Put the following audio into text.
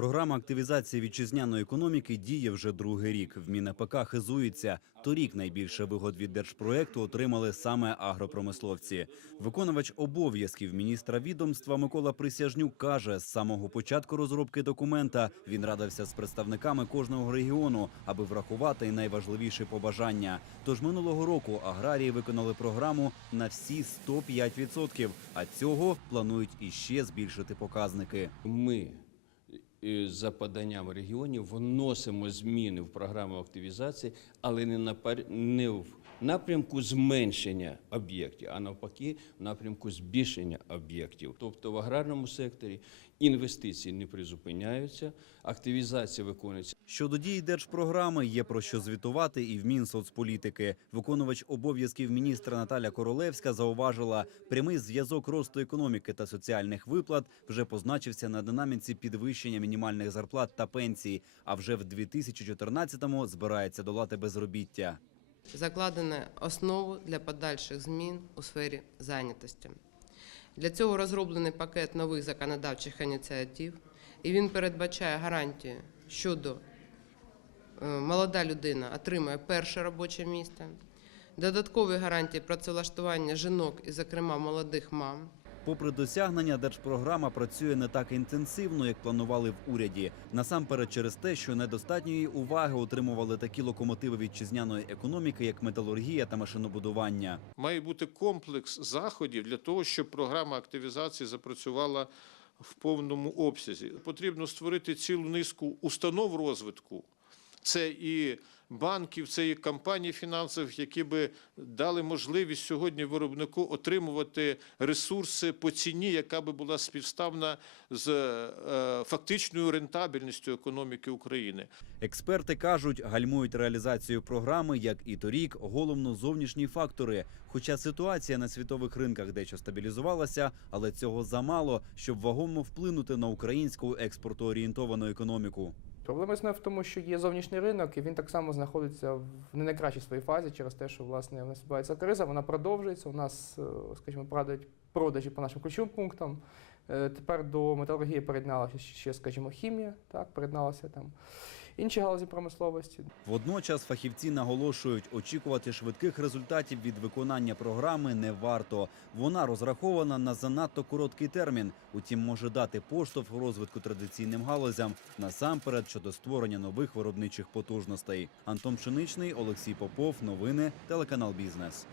Програма активізації вітчизняної економіки діє вже другий рік. В МінАПК хизується. Торік найбільше вигод від держпроекту отримали саме агропромисловці. Виконувач обов'язків міністра відомства Микола Присяжнюк каже, з самого початку розробки документа він радився з представниками кожного регіону, аби врахувати найважливіші побажання. Тож минулого року аграрії виконали програму на всі 105%, а цього планують іще збільшити показники. Ми за поданням регіонів вносимо зміни в програму активізації, але не на не в напрямку зменшення об'єктів, а навпаки, в напрямку збільшення об'єктів. Тобто в аграрному секторі інвестиції не призупиняються, активізація виконується. Щодо дій держпрограми є про що звітувати і в Мінсоцполітики. Виконувач обов'язків міністра Наталя Королевська зауважила, прямий зв'язок росту економіки та соціальних виплат вже позначився на динаміці підвищення мінімальних зарплат та пенсій. А вже в 2014-му збирається долати безробіття. Закладено основу для подальших змін у сфері зайнятості. Для цього розроблений пакет нових законодавчих ініціатив, і він передбачає гарантії щодо е, молода людина отримує перше робоче місце, додаткові гарантії працевлаштування жінок і, зокрема, молодих мам. Попри досягнення, держпрограма працює не так інтенсивно, як планували в уряді. Насамперед через те, що недостатньої уваги отримували такі локомотиви вітчизняної економіки, як металургія та машинобудування. Має бути комплекс заходів для того, щоб програма активізації запрацювала в повному обсязі. Потрібно створити цілу низку установ розвитку. Це і банків, це і компаній фінансових, які би дали можливість сьогодні виробнику отримувати ресурси по ціні, яка би була співставна з е, фактичною рентабельністю економіки України. Експерти кажуть, гальмують реалізацію програми, як і торік, головно зовнішні фактори. Хоча ситуація на світових ринках дещо стабілізувалася, але цього замало, щоб вагомо вплинути на українську експортоорієнтовану економіку. Проблема існує в тому, що є зовнішній ринок, і він так само знаходиться в не найкращій своїй фазі через те, що власне в нас відбувається криза, вона продовжується. У нас, е, скажімо, падають продажі по нашим ключовим пунктам. Е, Тепер до металургії приєдналася ще, скажімо, хімія, так, приєдналася там інші галузі промисловості. Водночас фахівці наголошують, очікувати швидких результатів від виконання програми не варто. Вона розрахована на занадто короткий термін. Утім, може дати поштовх розвитку традиційним галузям насамперед щодо створення нових виробничих потужностей. Антон Пшеничний, Олексій Попов. Новини телеканал Бізнес.